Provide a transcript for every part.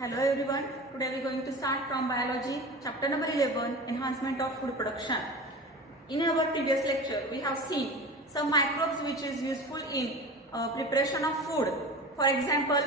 Hello everyone, today we are going to start from biology, chapter number 11, enhancement of food production. In our previous lecture, we have seen some microbes which is useful in preparation of food. For example,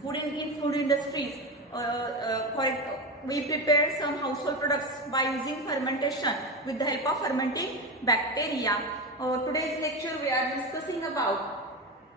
food industries, we prepare some household products by using fermentation with the help of fermenting bacteria. Today's lecture we are discussing about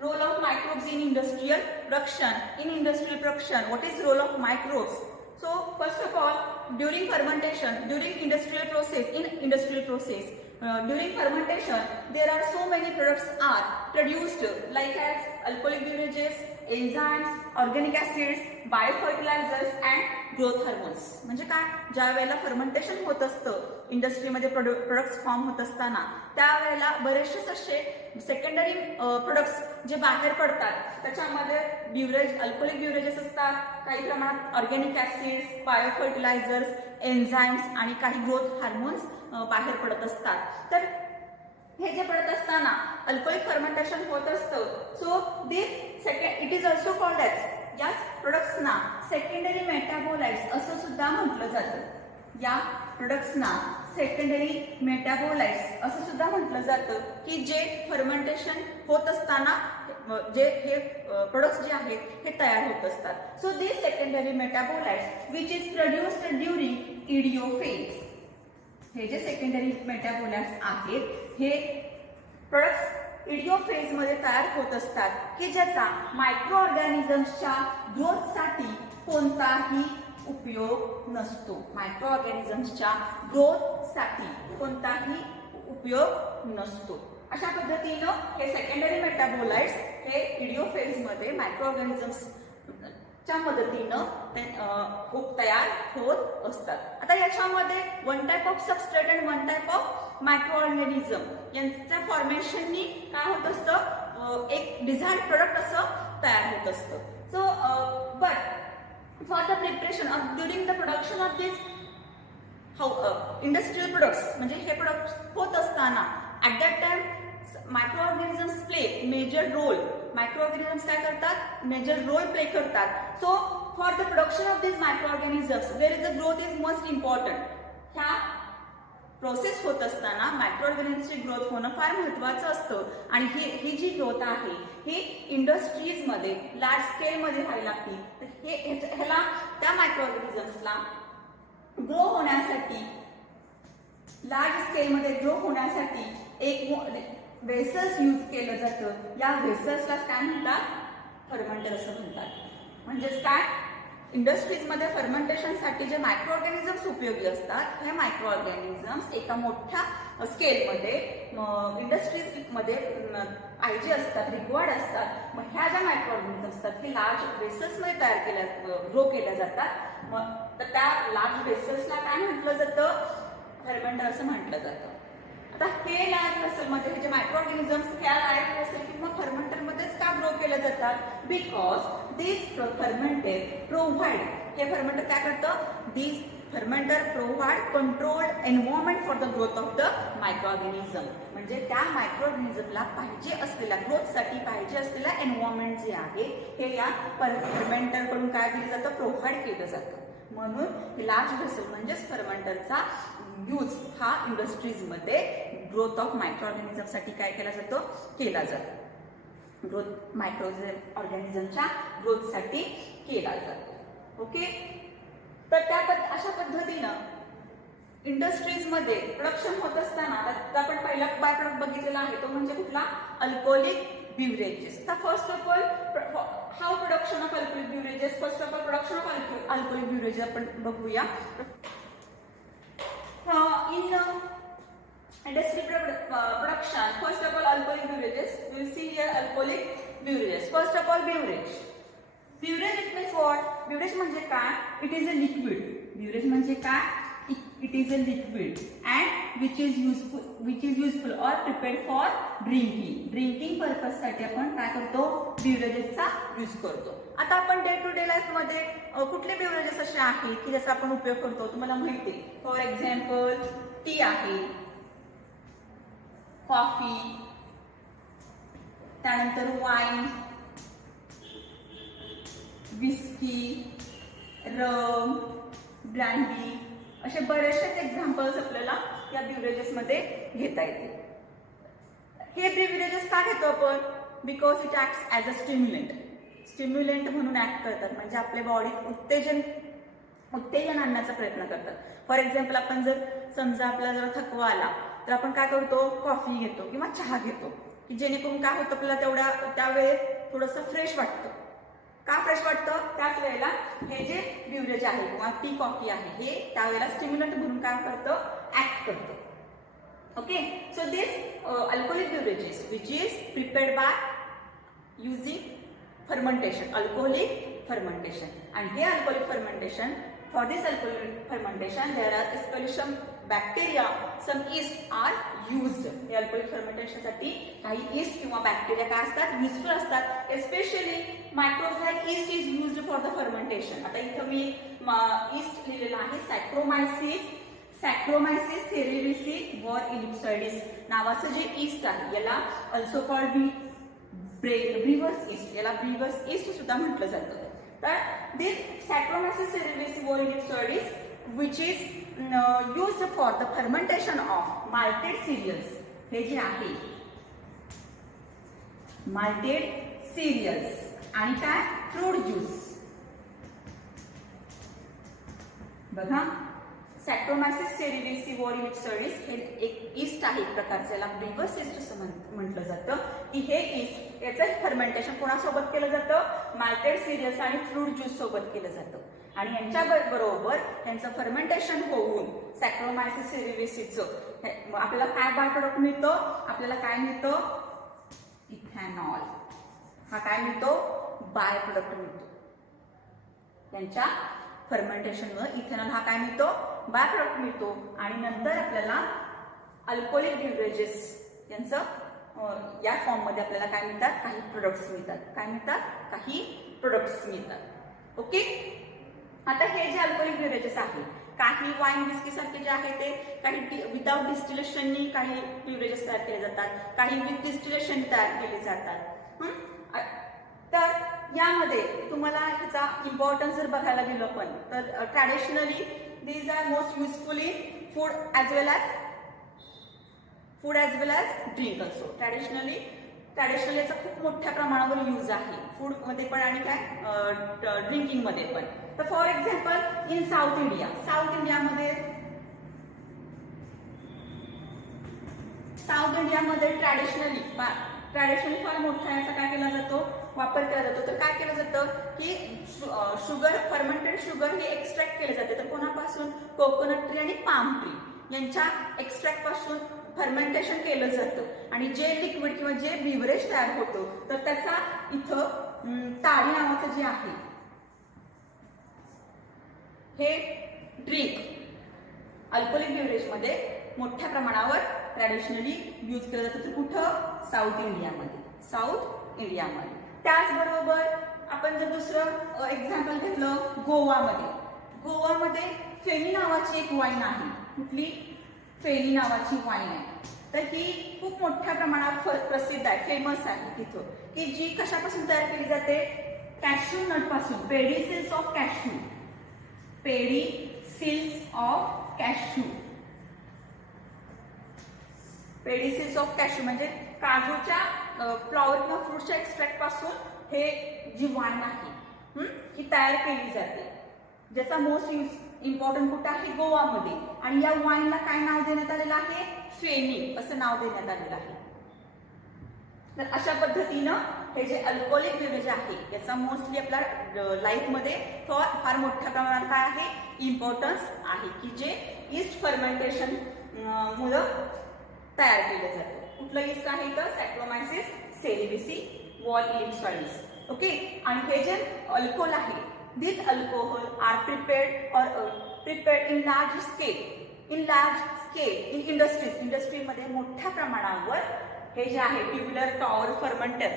role of microbes in industrial production. In industrial production, what is the role of microbes? So first of all, during fermentation, during industrial process, during fermentation, there are so many products are produced like as alcoholic beverages, enzymes, organic acids, biofertilizers and growth hormones. म्हणजे काय, ज्या वेळेला fermentation होत असतं इंडस्ट्रीमध्ये products form होत असताना त्यावेळेला बरेचसे असे सेकंडरी प्रोडक्ट्स जे बाहेर पडतात त्याच्यामध्ये ब्युरेज अल्कोहोलिक ब्युरेजेस असतात, काही प्रमाणात ऑर्गॅनिक ऍसिड्स, बायोफर्टिलायझर्स, एन्झाइम्स आणि काही ग्रोथ हार्मोन्स बाहेर पडत असतात. तर हे जे पडत असताना अल्कोहोलिक फर्मेंटेशन होत असतं. So this it is also called as या प्रोडक्ट्सना सेकंडरी मेटाबोलाइट्स असं सुद्धा म्हटलं जातं. या प्रोडक्ट्सना सेकंडरी मेटाबोलाइट्स असं सुद्धा म्हटलं जातं की जे फर्मेंटेशन होत असताना जे हे प्रोडक्ट्स जे आहेत हे तयार होत असतात. So this secondary metabolites which is produced during idiophase. हे जे सेकंडरी मेटाबोलाइट्स आहेत हे प्रोडक्ट्स इडिओफेज मध्ये तयार होत असतात की ज्याचा मायक्रो ऑर्गॅनिझम्सच्या ग्रोथसाठी कोणताही उपयोग नसतो. मायक्रो ऑर्गॅनिझम्सच्या ग्रोथसाठी कोणताही उपयोग नसतो. अशा पद्धतीनं हे सेकंडरी मेटाबोलाइट्स हे इडिओफेज मध्ये मायक्रो ऑर्गॅनिझम्स च्या मदतीनं तयार होत असतात. आता याच्यामध्ये one type of substrate and one type of micro organism यांच्या फॉर्मेशननी काय होत असतं, एक डिझायर्ड प्रोडक्ट असं तयार होत असतं. So but for the preparation of during the production of this industrial products म्हणजे हे प्रोडक्ट्स होत असताना at that time micro organisms play major role. Micro organisms काय करतात, मेजर रोल प्ले करतात. So for the production of this micro organisms where is the growth is most important. ह्या process होत असताना मायक्रो ऑर्गॅनिझमची ग्रोथ होणं फार महत्वाचं असतं आणि ही जी ग्रोथ आहे ही इंडस्ट्रीजमध्ये लार्ज स्केलमध्ये व्हायला लागते. तर ह्याला त्या मायक्रो ऑर्गॅनिझम्सला ग्रो होण्यासाठी लार्ज स्केलमध्ये ग्रो होण्यासाठी एक वेसल्स यूज केलं जातं. या वेसल्सला काय म्हणतात, फर्मेंटर असं म्हणतात. म्हणजेच काय, इंडस्ट्रीजमध्ये फर्मेंटेशनसाठी जे मायक्रो ऑर्गॅनिझम्स उपयोगी असतात हे मायक्रो ऑर्गॅनिझम्स एका मोठ्या स्केलमध्ये इंडस्ट्रीजमध्ये पाहिजे असतात, रिक्वायर्ड असतात. मग ह्या ज्या मायक्रो ऑर्गॅनिझम्स असतात हे लार्ज वेसल्समध्ये ग्रो केल्या जातात. मग तर त्या लार्ज वेसल्सला काय म्हटलं जातं, फर्मेंटर असं म्हटलं जातं. आता हे लार्ज वेसलमध्ये हे जे मायक्रो ऑर्गॅनिझम्स ह्या लार्ज वेसल किंवा फर्मेंटरमध्येच का ग्रो केलं जातात, बिकॉज दिस फर्मेंटर प्रोव्हाइड, हे फर्मेंटर काय करतं, this fermenter provide controlled environment for the growth of the micro organism. म्हणजे त्या मायक्रो ऑर्गॅनिझमला पाहिजे असलेल्या ग्रोथसाठी पाहिजे असलेला एन्व्हायरमेंट जे आहे हे या फर्मेंटर कडून काय दिलं जातं, प्रोव्हाइड केलं जातं. म्हणून लार्ज वेसल म्हणजेच फर्मेंटरचा यूज हा इंडस्ट्रीजमध्ये ग्रोथ ऑफ मायक्रो ऑर्गॅनिझमसाठी काय केला जातो, केला जातो. ग्रोथ मायक्रो ऑर्गॅनिझमच्या ग्रोथसाठी केला जातो. ओके, तर अशा पद्धतीनं इंडस्ट्रीजमध्ये प्रोडक्शन होत असताना आपण पहिला बाय प्रोडक्ट बघितलेला आहे तो म्हणजे कुठला, अल्कोहोलिक बिवरेजेस. तर first of all how production of alcoholic beverages, first of all production of alcoholic beverages आपण बघूया. In industry production, first of all alcoholic beverages, we will see here alcoholic beverages. First of all beverage. Beverage it means what? Beverage म्हणजे काय? It is a liquid. Beverage म्हणजे काय? It is a liquid and which is useful or prepared for drinking. Drinking purpose साठी आपण काय करतो, बेवरेजेसचा use करतो. आता आपण डे टू डे लाईफ मध्ये कुठले बेवरेजेस असे आहेत की ज्याचा आपण उपयोग करतो तुम्हाला माहिती आहे. फॉर एक्झाम्पल टी आहे, कॉफी, त्यानंतर वाईन, विस्की, रम, ब्रँडी असे बरेचसेच एक्झाम्पल्स आपल्याला या बिव्हरेजेसमध्ये घेता येतील. हे बिव्हरेजेस का घेतो आपण? Because it acts as a stimulant म्हणून ऍक्ट करतात, म्हणजे आपल्या बॉडीत उत्तेजन आणण्याचा प्रयत्न करतात. फॉर एक्झाम्पल, आपण जर समजा आपल्याला जर थकवा आला तर आपण काय करतो? कॉफी घेतो किंवा चहा घेतो, की जेणेकरून काय होतं, आपल्याला त्यावेळेत थोडंसं फ्रेश वाटतं. का फ्रेश वाटतं? त्याच वेळेला हे जे बिव्हरेज आहे किंवा टी कॉफी आहे हे त्यावेळेला स्टिम्युलंट म्हणून काय करतं? ऍक्ट करतं. Okay, so this alcoholic beverages which is prepared by using fermentation, alcoholic fermentation. And here alcoholic fermentation, for this alcoholic fermentation there are especially some bacteria, some yeast are used. हे alcoholic fermentation साठी काही yeast किंवा bacteria काय असतात? Useful असतात. especially microbes like yeast is used for the fermentation. आता इथं मी yeast लिहिलेलं आहे, Saccharomyces cerevisiae or ellipsoides नावाचं जे yeast आहे याला also called ब्रीवर्स ईस्ट, याला ब्रीवर्स ईस्ट सुद्धा म्हटलं जातं. तर दिस Saccharomyces cerevisiae or ellipsoides which is used for the fermentation of malted cereals. हे जे आहे malted cereals आणि काय? Fruit juice. बघा, Saccharomyces cerevisiae or ellipsoides हे एक ईस्ट आहे, एक प्रकारचं, याला ब्रीवर्स ईस्ट असं म्हटलं जातं. की हे ईस्ट याचं फर्मेंटेशन कोणासोबत केलं जातं? माल्टेड सिरियल्स आणि फ्रूट ज्यूस सोबत केलं जातं. आणि यांच्या बरोबर त्यांचं फर्मेंटेशन होऊन Saccharomyces cerevisiaeचं आपल्याला काय बाय प्रोडक्ट मिळतं? आपल्याला काय मिळतं? इथेनॉल. हा काय मिळतो? बाय प्रोडक्ट मिळतो. त्यांच्या फर्मेंटेशनमुळे इथेनॉल हा काय मिळतो? बाय प्रोडक्ट मिळतो. आणि नंतर आपल्याला अल्कोहोलिक बिव्हरेजेस यांचं या फॉर्म मध्ये आपल्याला काय मिळतात? काही प्रोडक्ट्स मिळतात. काय मिळतात? काही प्रोडक्ट्स मिळतात. ओके, आता हे जे अल्कोहोलिक बिव्हरेजेस आहेत, काही वाईन विस्की सारखे जे आहे ते काही विदाउट डिस्टिलेशननी काही बिव्हरेजेस तयार केले जातात, काही विथ डिस्टिलेशन तयार केले जातात. तर यामध्ये तुम्हाला ह्याचा इम्पॉर्टन्स जर बघायला गेलो आपण तर traditionally these are most useful in food as well as drink also. Traditionally याचा खूप मोठ्या प्रमाणावर यूज आहे फूड मध्ये पण आणि काय ड्रिंकिंग मध्ये पण. तर फॉर एक्झाम्पल इन साऊथ इंडियामध्ये ट्रॅडिशनली फार मोठा याचा काय केला जातो? वापर केला जातो. तर काय केलं जातं की शुगर, फर्मेंटेड शुगर हे एक्स्ट्रॅक्ट केले जाते. तर कोणापासून? कोकोनट ट्री आणि पाम ट्री यांच्या एक्स्ट्रॅक्ट पासून फर्मेंटेशन केलं जातं. आणि जे लिक्विड किंवा जे बिव्हरेज तयार होतो तर त्याचा इथं ताडी नावाचं जे आहे हे ड्रिंक अल्कोहोलिक बिव्हरेज मध्ये मोठ्या प्रमाणावर ट्रॅडिशनली यूज केलं जातं. तर कुठं? साऊथ इंडियामध्ये. त्याचबरोबर आपण जर दुसरं एक्झाम्पल घेतलं गोवामध्ये फेनी नावाची एक वाईन आहे. कुठली? फेनी नावाची वाईन आहे. तर ही खूप मोठ्या प्रमाणावर प्रसिद्ध आहे, फेमस आहे तिथं. की जी कशापासून तयार केली जाते? कॅश्यू नट पासून. पेडिसिल्स ऑफ कॅश्यू म्हणजे काजूच्या फ्लॉवर किंवा फ्रूटच्या एक्स्ट्रॅक्ट पासून हे जी वाईन आहे ही तयार केली जाते. ज्याचा मोस्ट इम्पॉर्टंट कुठं आहे? गोवामध्ये. आणि या वाईनला काय नाव देण्यात आलेलं आहे? फेनी असं नाव देण्यात आलेलं आहे. तर अशा पद्धतीनं हे जे अल्कोहोलिक बिव्हरेज आहे याचा मोस्टली आपल्या लाईफमध्ये फार मोठ्या प्रमाणात काय आहे? इम्पॉर्टन्स आहे की जे ईस्ट फर्मेंटेशन मुळे तयार केलं जातं. कुठलं ईस्ट आहे? तर Saccharomyces cerevisiae or ellipsoides. Okay, आणि हे जे अल्कोहोल आहे, this alcohol are prepared in large scale in इंडस्ट्रीमध्ये मोठ्या प्रमाणावर हे जे आहे ट्युब्युलर टॉवर फर्मेंटर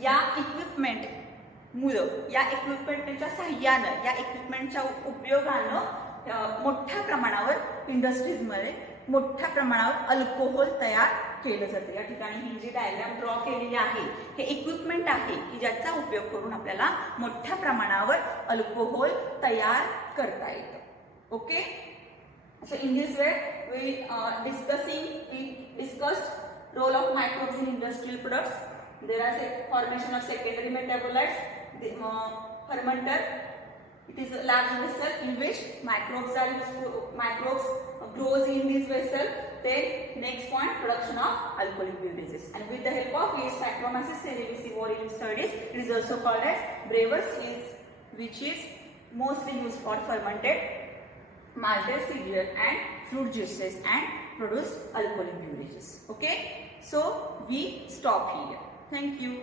या इक्विपमेंटच्या साह्यानं, या इक्विपमेंटच्या उपयोगानं मोठ्या प्रमाणावर इंडस्ट्रीजमध्ये मोठ्या प्रमाणावर अल्कोहोल तयार केलं जातं. या ठिकाणी ही जी डायग्राम ड्रॉ केलेली आहे हे इक्विपमेंट आहे की ज्याचा उपयोग करून आपल्याला मोठ्या प्रमाणावर अल्कोहोल तयार करता येतं. Okay, so in this way we discussed role of microbes in industrial products. There are formation of secondary metabolites, the fermenter. It is a large vessel in which microbes grows in this vessel. Then next point, production of alcoholic beverages, and with the help of yeast Saccharomyces cerevisiae in studies, it is also called as brewers yeast, which is mostly used for fermented malted cereal and fruit juices and produce alcoholic beverages. Okay, so we stop here. Thank you.